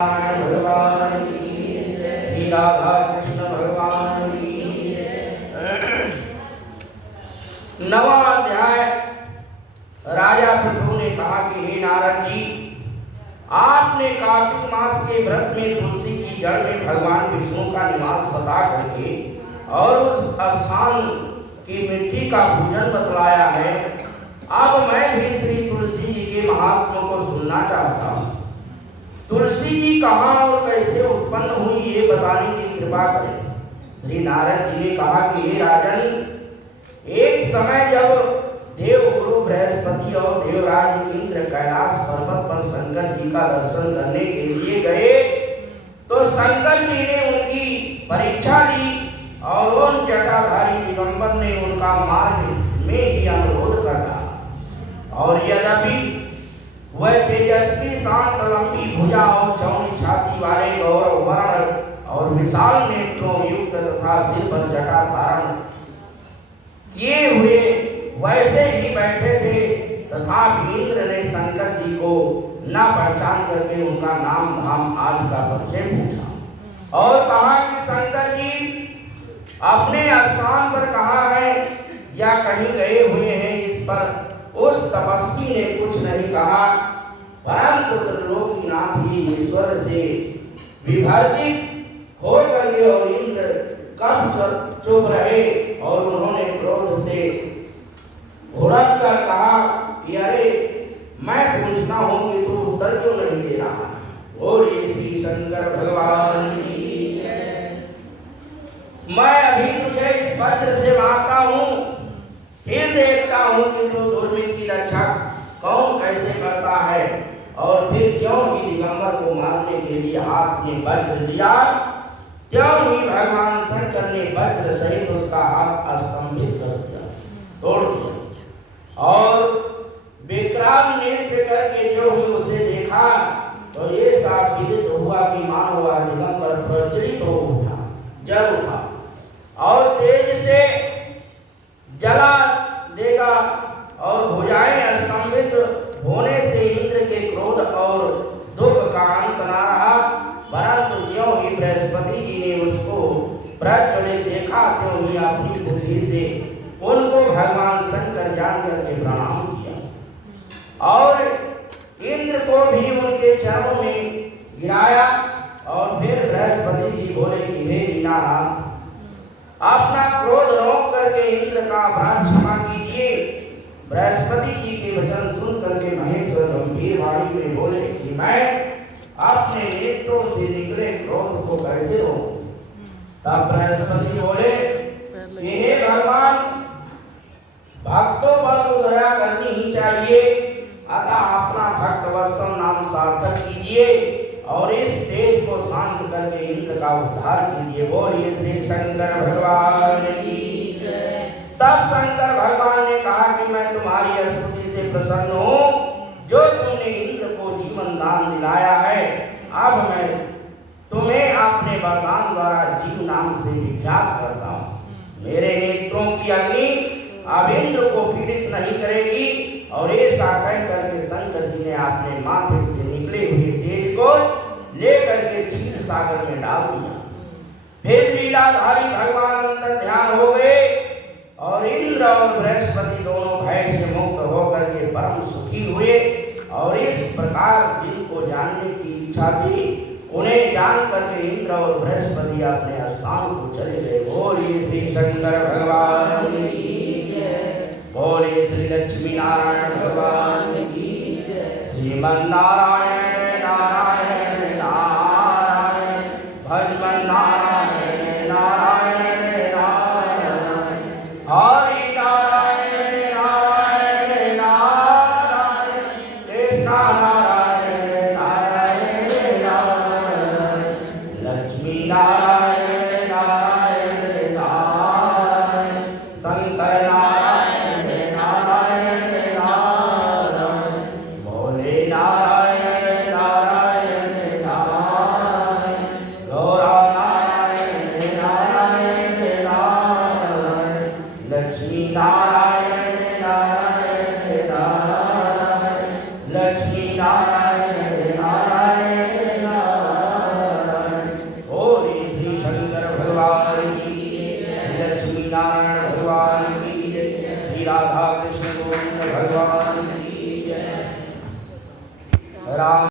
भगवान की श्री राधा कृष्ण भगवान की। नवा अध्याय। राजा पृथु ने कहा कि हे नारद जी, आपने कार्तिक मास के व्रत में तुलसी की जड़ में भगवान विष्णु का निवास बता करके और उस स्थान की मिट्टी का पूजन बतलाया है। अब मैं भी श्री तुलसी जी के महात्मा को सुनना चाहता हूँ। तुलसी जी कहाँ और कैसे उत्पन्न हुई ये बताने की कृपा करें। श्री नारद जी ने कहा कि हे राजन, एक समय जब देवगुरु बृहस्पति और देवराज इंद्र कैलाश पर्वत पर शंकर जी का दर्शन करने के लिए गए तो शंकर जी ने उनकी परीक्षा ली और उन जटाधारी दिगंबर ने उनका मार्ग में ही अनुरोध करना। और यद्यपि वह तेजस्वी शांत लंबी भुजा और चौड़ी छाती वाले गौरव वर्ण और विशाल नेत्रों युक्त तथा सिर पर जटा धारण किए हुए वैसे ही बैठे थे, तथा इंद्र ने शंकर जी को न पहचान करके उनका नाम धाम आदि का परिचय पूछा और कहा कि शंकर जी अपने स्थान पर कहाँ है या कहीं गए हुए हैं। इस पर उस तपस्वी ने कुछ नहीं कहा, परंतु त्रिलोकीनाथ ही ईश्वर से विभर्जित होकर के और इंद्र कब चुप रहे और उन्होंने क्रोध से भुड़क कर कहा कि अरे मैं पूछता हूँ कि तू उत्तर क्यों नहीं दे रहा। बोलिए श्री शंकर भगवान की। मैं अभी तुझे इस वज्र से मारता हूँ, फिर देखता हूँ कि तू दुर्मित की रक्षा कौन कैसे करता है। और फिर क्यों ही दिगंबर को मारने के लिए हाथ में वज्र लिया, क्यों ही भगवान शंकर ने वज्र सहित उसका हाथ अस्तंभित कर दिया, तोड़ दिया। और विक्राम नेत्र करके जो ही उसे देखा तो ये साफ विदित हुआ कि मानो वह दिगंबर प्रज्वलित हो उठा, जल उठा और तेज से जला देगा। और भुजाएं स्तंभित होने से इंद्र के क्रोध और दुख का अंत न रहा, परंतु ज्यों ही बृहस्पति जी ने उसको प्रज्वलित देखा त्यों ही अपनी बुद्धि से उनको भगवान शंकर जान करके प्रणाम किया और इंद्र को भी उनके चरणों में गिराया। और फिर बृहस्पति जी बोले कि हे दीनानाथ, अपना क्रोध रोक करके इंद्र का अपराध क्षमा कीजिए। बृहस्पति जी के वचन सुन करके महेश्वर गंभीर वाणी में बोले कि मैं अपने नेत्रों से निकले क्रोध को कैसे रोकूं। तब बृहस्पति बोले कि हे भगवान, भक्तों पर तो दया करनी ही चाहिए, अतः अपना भक्त वत्सल नाम सार्थक कीजिए और इस तेज को शांत करके इंद्र का उद्धार कीजिए। बोलिए श्री शंकर भगवान की। तब शंकर भगवान ने कहा कि मैं तुम्हारी स्तुति से प्रसन्न हूँ, जो तुमने इंद्र को जीवन दान दिलाया है। अब मैं तुम्हें अपने वरदान द्वारा जीव नाम से विख्यात करता हूँ। मेरे नेत्रों की अग्नि अब इंद्र को पीड़ित नहीं करेगी। और ऐसा कह करके शंकर जी ने अपने माथे से निकले हुए तेज को लेकर के क्षीर सागर में डाल दिया। फिर लीलाधारी भगवान अंतर ध्यान हो गए और इंद्र और बृहस्पति दोनों भय से मुक्त होकर के परम सुखी हुए। और इस प्रकार जिनको जानने की इच्छा थी उन्हें जान करके इंद्र और बृहस्पति अपने स्थान को चले गए। बोलिए श्री शंकर भगवान की, बोलिए श्री लक्ष्मी नारायण भगवान की, श्रीमन नारायण नारायण नारायण, भजमन नारायण नारायण नारायण, हरि नारायण नारायण नारायण, कृष्ण नारायण नारायण नारायण, लक्ष्मी नारायण नारायण नारायण, शंकर नारायण नारायण नारायण, भोले नारायण नारायण नारायण, गौरा भगवान की जय। श्री राधा कृष्ण गोविंद भगवान की जय। राम